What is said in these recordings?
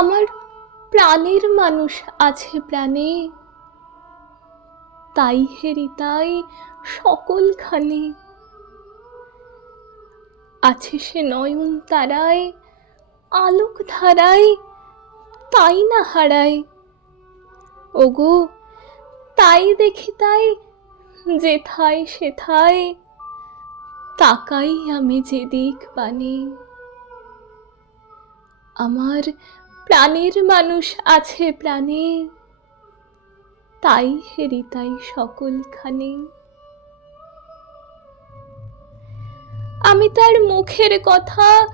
আমার প্রাণের মানুষ আছে প্রাণে। তাই হেরি তাই সকলখানে। আছে সে নয়ন তারায়, আলোক ধারায়, তাই না হারায়। ওগো, তাই দেখি তাই যেথায় সেথায় তাকাই আমি যে যেদিক পানে আমার প্রাণের মানুষ আছে প্রাণে। তাই হেরি তাই সকলখানে। আমি তার মুখের কথা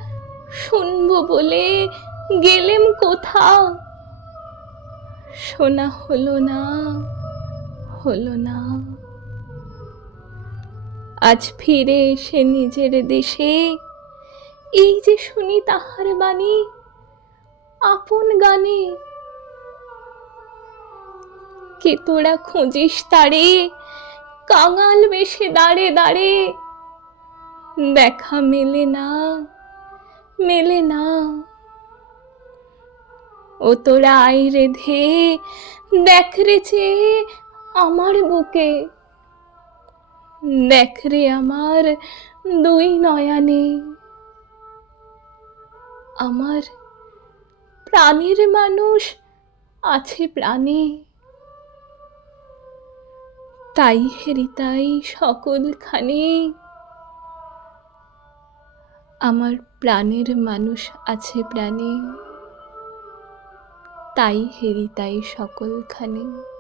শুনব বলে গেলেম কোথা? শোনা হলো না হলো না। আজ ফিরে এসে নিজের দেশে, এই যে শুনি তাহার বাণী আপন গানে। কে তোরা খুঁজিস তারে? কাঙাল বেশে দাঁড়ে দাঁড়ে। দেখা মেলে না মেলে না। ও তোরা আই রেধে দেখ রে আমার বুকে। দেখ রে আমার দুই নয়ানে। আমার প্রাণের মানুষ আছে প্রাণে। তাই হেরি তাই সকলখানে। আমার প্রাণের মানুষ আছে প্রাণে। তাই হেরি তাই সকলখানে।